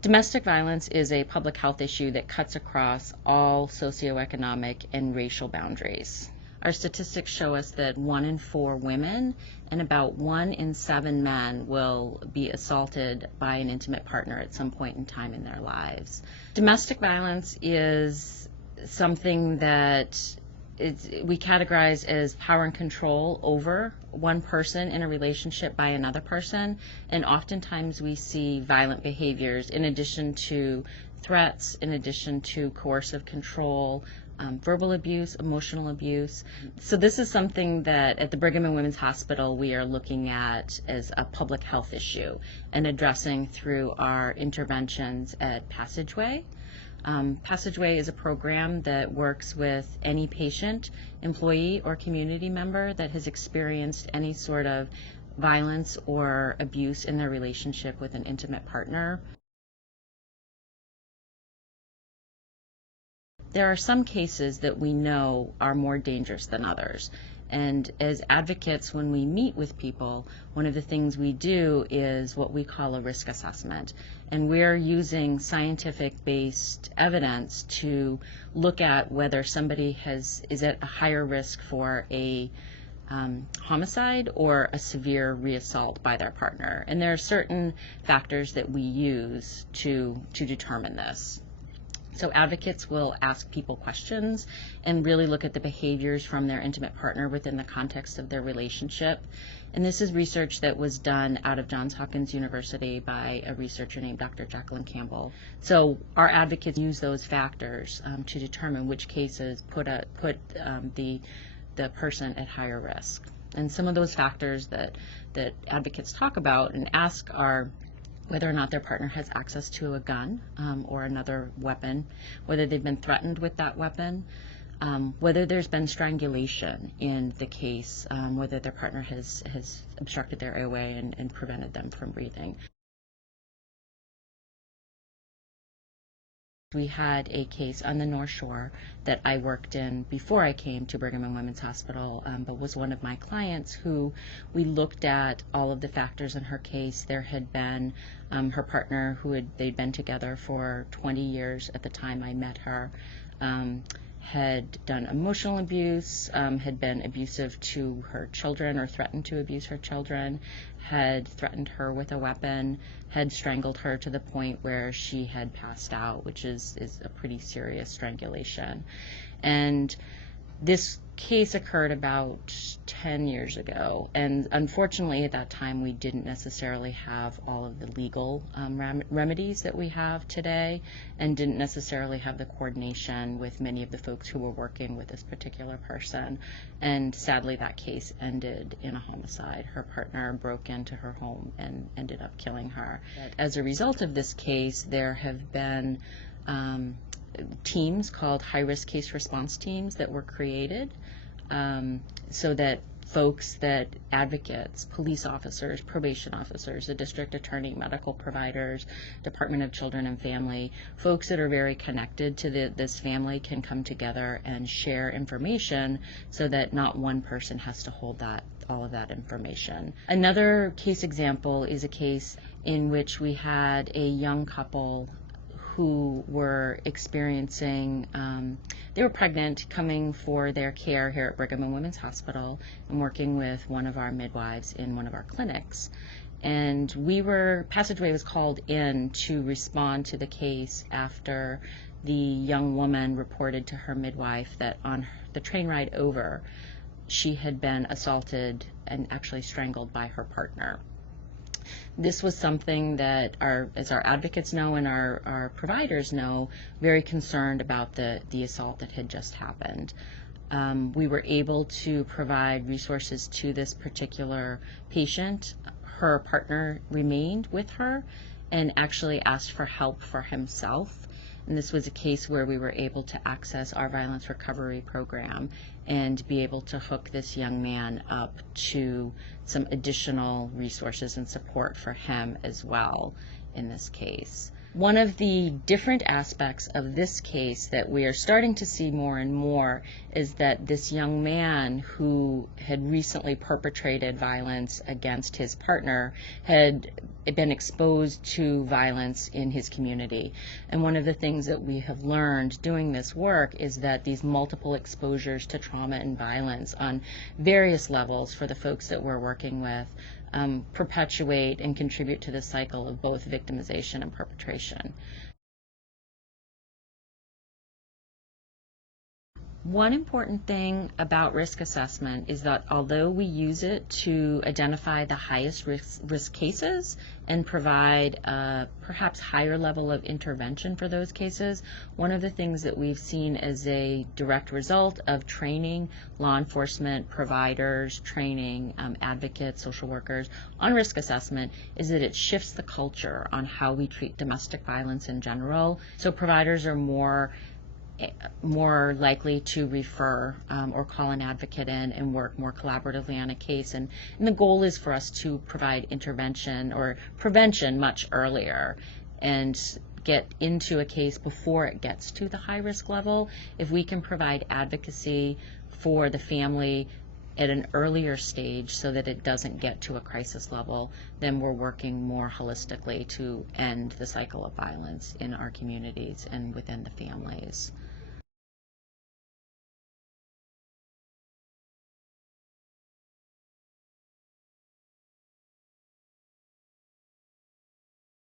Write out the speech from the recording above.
Domestic violence is a public health issue that cuts across all socioeconomic and racial boundaries. Our statistics show us that 1 in 4 women and about 1 in 7 men will be assaulted by an intimate partner at some point in time in their lives. Domestic violence is something that we categorize as power and control over one person in a relationship by another person, and oftentimes we see violent behaviors in addition to threats, in addition to coercive control, verbal abuse, emotional abuse. So this is something that at the Brigham and Women's Hospital we are looking at as a public health issue and addressing through our interventions at Passageway. Passageway is a program that works with any patient, employee, or community member that has experienced any sort of violence or abuse in their relationship with an intimate partner. There are some cases that we know are more dangerous than others. And as advocates, when we meet with people, one of the things we do is what we call a risk assessment. And we're using scientific-based evidence to look at whether somebody is at a higher risk for a homicide or a severe reassault by their partner. And there are certain factors that we use to determine this. So advocates will ask people questions and really look at the behaviors from their intimate partner within the context of their relationship. And this is research that was done out of Johns Hopkins University by a researcher named Dr. Jacqueline Campbell. So our advocates use those factors to determine which cases put the person at higher risk. And some of those factors that advocates talk about and ask are whether or not their partner has access to a gun or another weapon, whether they've been threatened with that weapon, whether there's been strangulation in the case, whether their partner has obstructed their airway and prevented them from breathing. We had a case on the North Shore that I worked in before I came to Brigham and Women's Hospital, but was one of my clients who we looked at all of the factors in her case. There had been her partner they'd been together for 20 years at the time I met her, had done emotional abuse, had been abusive to her children or threatened to abuse her children, had threatened her with a weapon, had strangled her to the point where she had passed out, which is a pretty serious strangulation. And this case occurred about 10 years ago, and unfortunately at that time we didn't necessarily have all of the legal remedies that we have today, and didn't necessarily have the coordination with many of the folks who were working with this particular person. And sadly that case ended in a homicide. Her partner broke into her home and ended up killing her. As a result of this case, there have been teams called high-risk case response teams that were created so that folks, that advocates, police officers, probation officers, the district attorney, medical providers, Department of Children and Family, folks that are very connected to this family can come together and share information so that not one person has to hold all of that information. Another case example is a case in which we had a young couple who were experiencing, they were pregnant, coming for their care here at Brigham and Women's Hospital and working with one of our midwives in one of our clinics. And Passageway was called in to respond to the case after the young woman reported to her midwife that on the train ride over, she had been assaulted and actually strangled by her partner. This was something that, as our advocates know and our providers know, very concerned about the assault that had just happened. We were able to provide resources to this particular patient. Her partner remained with her and actually asked for help for himself. And this was a case where we were able to access our violence recovery program and be able to hook this young man up to some additional resources and support for him as well in this case. One of the different aspects of this case that we are starting to see more and more is that this young man who had recently perpetrated violence against his partner had been exposed to violence in his community. And one of the things that we have learned doing this work is that these multiple exposures to trauma and violence on various levels for the folks that we're working with perpetuate and contribute to the cycle of both victimization and perpetration. One important thing about risk assessment is that although we use it to identify the highest risk cases and provide a perhaps higher level of intervention for those cases, one of the things that we've seen as a direct result of training law enforcement providers, training advocates, social workers on risk assessment is that it shifts the culture on how we treat domestic violence in general. So providers are more likely to refer or call an advocate in and work more collaboratively on a case. And the goal is for us to provide intervention or prevention much earlier and get into a case before it gets to the high risk level. If we can provide advocacy for the family at an earlier stage so that it doesn't get to a crisis level, then we're working more holistically to end the cycle of violence in our communities and within the families.